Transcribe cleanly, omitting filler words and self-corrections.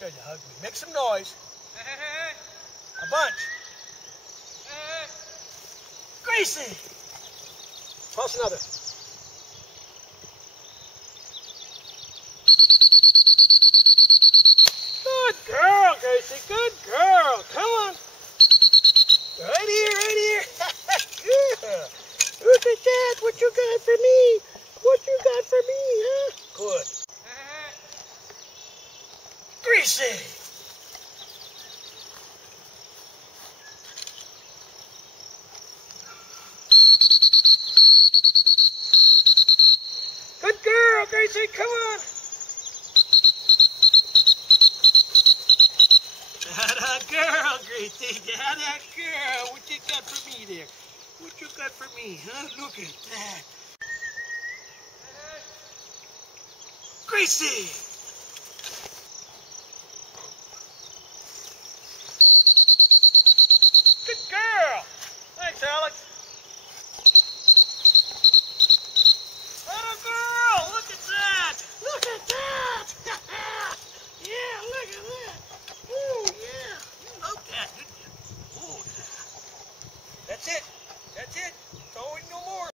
Good to hug me. Make some noise. A bunch. Gracie! Toss another. Good girl, Gracie. Good girl. Come on. Right here, right here. Good. Look at that. What you got for me? What you got for me, huh? Good. Gracie! Good girl, Gracie. Come on. That girl, Gracie. That girl. What you got for me there? What you got for me, huh? Look at that. Gracie!